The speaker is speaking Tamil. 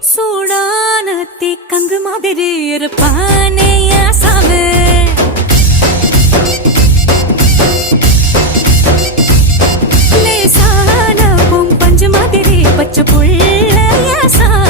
சூடான தீக்கங்கு மாதிரி இருப்பானே சாமி. லேசான பூம்பஞ்சு மாதிரி பச்சை புள்ள சாமி.